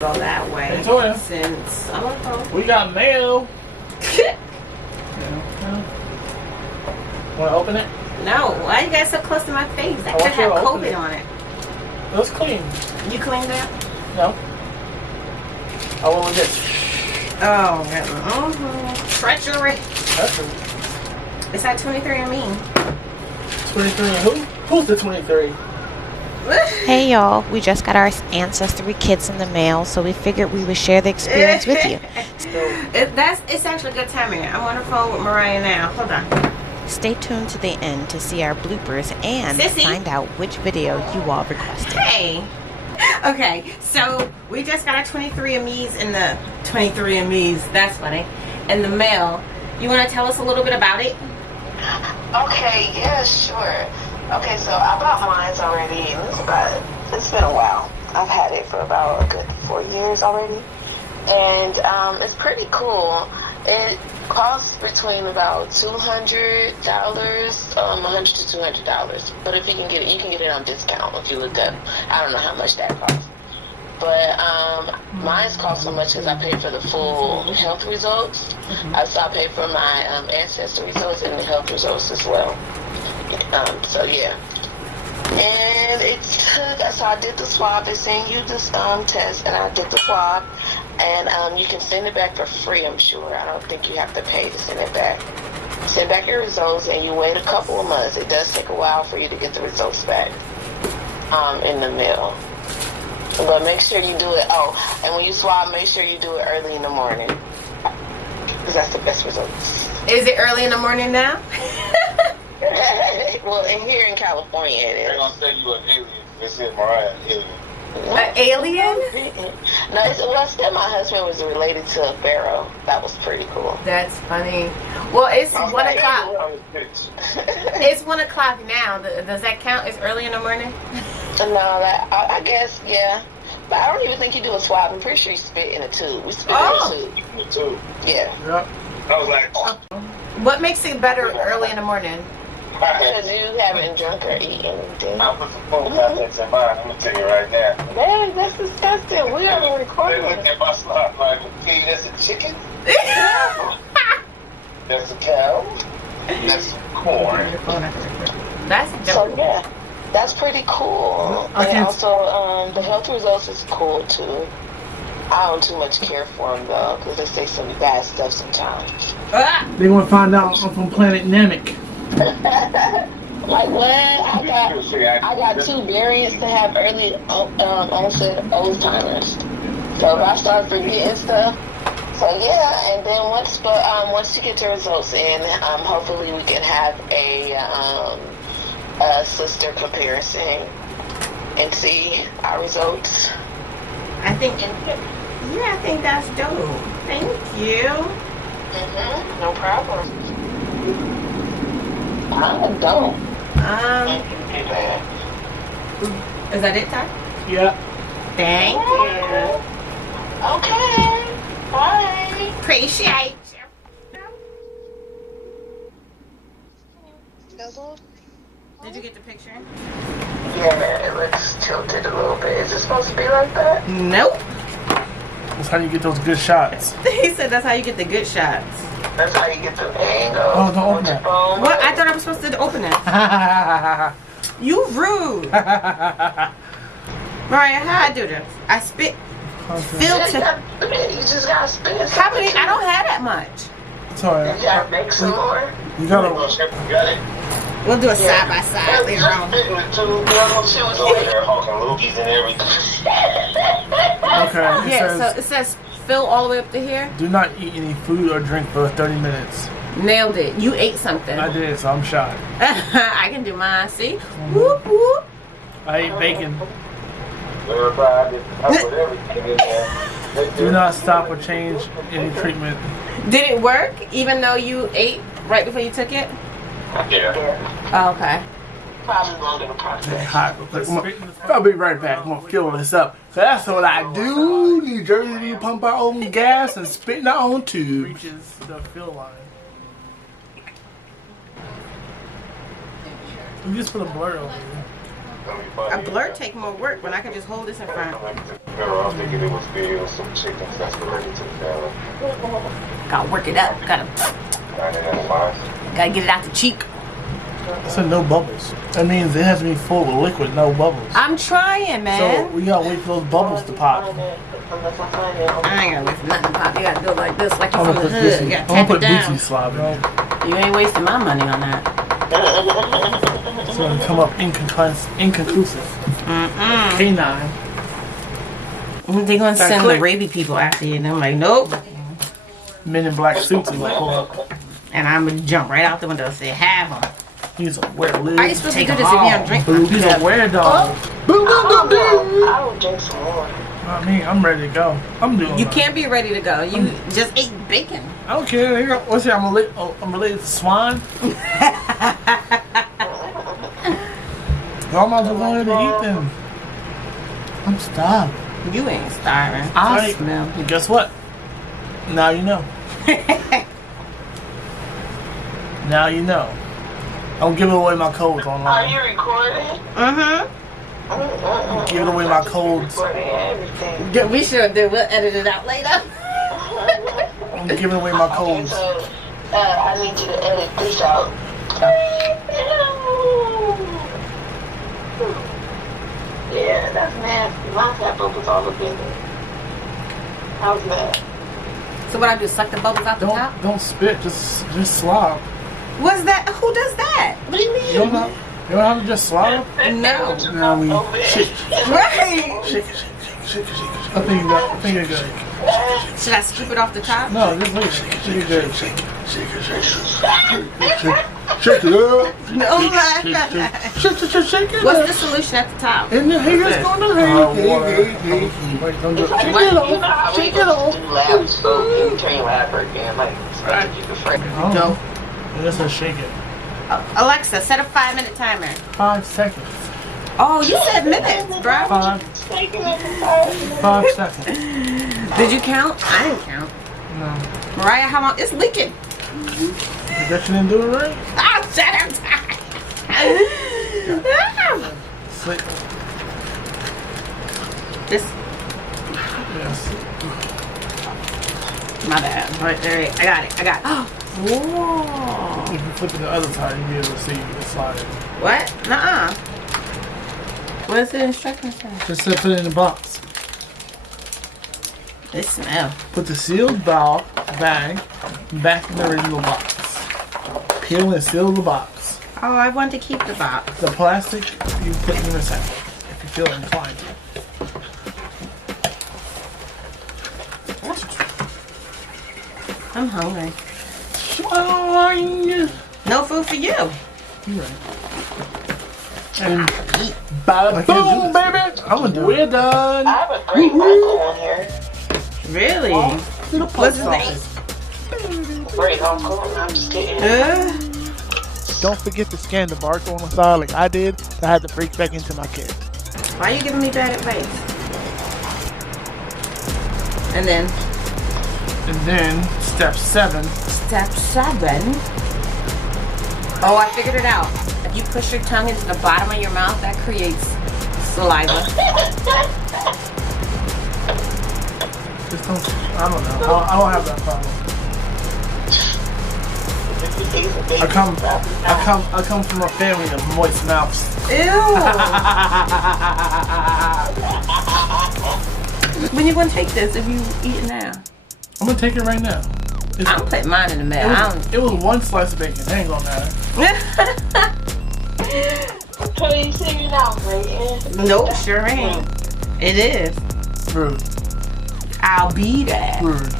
Go that way. Hey, Toya. Since I'm on the phone. We got mail. Want to open it? No. Why you guys so close to my face? That could have COVID on it. It was clean. You cleaned that? No. I went with this. Oh, treachery. Treachery. It's at 23andMe. 23 and who? Who's the 23? Hey y'all, we just got our Ancestry kits in the mail, so we figured we would share the experience with you. It's actually good timing. I'm on the phone with Mariah now. Hold on. Stay tuned to the end to see our bloopers and Sissy. find out which video you all requested. Hey. Okay, so we just got our 23andMe's in the 23andMe's. That's funny. In the mail. You want to tell us a little bit about it? Okay, yeah, sure. Okay, so I bought mine already, and it's been a while. I've had it for about a good 4 years already, and it's pretty cool. It costs between about $200, $100 to $200. But if you can get it, you can get it on discount if you look up. I don't know how much that costs. But mine's cost so much because I paid for the full health results. So I paid for my Ancestry results and the health results as well. So yeah, and that's how I did the swab. They send you this test, and I did the swab, and you can send it back for free. I'm sure. I don't think you have to pay to send it back. Send back your results, and you wait a couple of months. It does take a while for you to get the results back in the mail. But make sure you do it. Oh, and when you swab, make sure you do it early in the morning, because that's the best results. Is it early in the morning now? Well, here in California it is. They're gonna say you an alien. They said Mariah an alien. An alien? No, still my husband was related to a pharaoh. That was pretty cool. That's funny. Well, it's 1 o'clock. It's 1 o'clock now. Does that count as early in the morning? No, I guess, yeah. But I don't even think you do a swab. I'm pretty sure you spit in a tube. We spit in a tube. Yeah. Yep. I was like, What makes it better early in the morning? Because you haven't drunk or eaten anything. I put some phone contacts in mine. I'm gonna tell you right now. Man, that's disgusting. We are They recording. look at my slot like, okay, that's a chicken. That's a cow. That's some corn. That's So dope. yeah, that's pretty cool. And also, the health results is cool too. I don't too much care for them though, because they say some bad stuff sometimes. They want to find out I'm from Planet Namek. Like what? I got 2 variants to have early onset Alzheimer's. So if I start forgetting stuff, so yeah, and then once you get your results in, hopefully we can have a sister comparison and see our results. I think that's dope. Thank you. No problem. I don't. Is that it, Ty? Yeah. Thank you. Okay. Bye. Appreciate you. Did you get the picture? Yeah, it looks tilted a little bit. Is it supposed to be like that? Nope. That's how you get those good shots. He said that's how you get the good shots. That's how you get the angle. Oh, don't open it. What? I thought I was supposed to open it. You rude. Mariah, how I do this? I spit. Filter. You just gotta spit. How many? I don't have that much. Sorry. You gotta make some more. You gotta. Got it. We'll do a side by side later on. She was over there hawking loogies and everything. Okay. Yeah, so it says fill all the way up to here. Do not eat any food or drink for 30 minutes. Nailed it. You ate something. I did, so I'm shot. I can do mine. See? Whoop whoop. I ate bacon. I put everything in there. Do not stop or change any treatment. Did it work even though you ate right before you took it? Yeah. Oh, okay. Probably longer than process. Hot. I'll be right back. I'm gonna fill this up. So that's what I do. New Jersey, we pump our own gas and spit in our own tubes. Reaches the fill line. We just put a blur over here. gonna be funny. A blur take more work when I can just hold this in front. I was thinking it was still some chickens that's related to the family. Gotta work it up. Gotta get it out the cheek. It said no bubbles. That means it has to be full of liquid, no bubbles. I'm trying, man. So we gotta wait for those bubbles to pop. I ain't gotta wait for nothing to pop. You gotta do it like this, like you I'm from gonna the put hood. You gotta tap it booty down. slob in there. You ain't wasting my money on that. It's gonna come up inconclusive. Canine. They're gonna send the rabies people after you, and I'm like, nope. Men in black suits is gonna pull up. And I'm gonna jump right out the window and say, have them. He's a weird lid. Are you supposed to do this if you don't drink? He's a weird dog. I would drink some more. I mean, I'm ready to go. I'm doing. You can't be ready to go. You just ate bacon. I don't care. What's here? I'm related to swine. Y'all might as well go ahead and eat them. I'm starving. You ain't starving. I smell. Guess what? Now you know. Now you know. I'm giving away my codes Are online. you recording? Giving away my codes. Recording everything. We sure do. We'll edit it out later. I'm giving away my Okay, codes. so I need you to edit this out. Yeah, that's nasty. My fat bubbles all up in there. How's that? So what I do? Suck the bubbles out the top? Don't spit. Just slob. What's that? Who does that? What do you mean? You don't have to just slob. No. Now we shake, Right. shake it. I think you're good. Should I scoop it off the top? No, just leave it. You're good. Shake it. No. Shake it. What's the solution at the top? And the haters going to hate. Wait, don't do it. Shake it off. Shake it off. Do lab, so you turn your lab again, like, right. Keep it fresh. No. Just to shake it. Alexa, set a 5-minute timer. 5 seconds. Oh, you said minutes, bro. 5 seconds. Did you count? I didn't count. No. Mariah, how long? It's leaking. I guess you didn't do it right. Oh, shut up. Slick. This, Yes. my bad. Right there. I got it. Whoa. If you flip it to the other side, you'll be able to see the slide. What? Nuh-uh. What's the instructions say? Just put it in the box. It smells. Put the sealed bag back in the original box. Peel and seal the box. Oh, I want to keep the box. The plastic you put in the recycle if you feel inclined to. I'm hungry. Swine. No food for you. You're right. And bada boom, baby. I'm gonna do it. We're done. I have a great uncle on here. Really? What's his name? Great uncle. I'm just kidding. Don't forget to scan the barcode on the side like I did. I had to break back into my kid. Why are you giving me bad advice? And then? Step 7. Step 7? Oh, I figured it out. If you push your tongue into the bottom of your mouth, that creates saliva. Just don't, I don't know. I don't have that problem. I come from a family of moist mouths. Ew! When you gonna take this if you eat it now? I'm gonna take it right now. I'm putting mine in the mail. It was one slice of bacon. It ain't gonna matter. So you say you're not waiting? Nope, sure ain't. It is. Rude. I'll be there. Rude.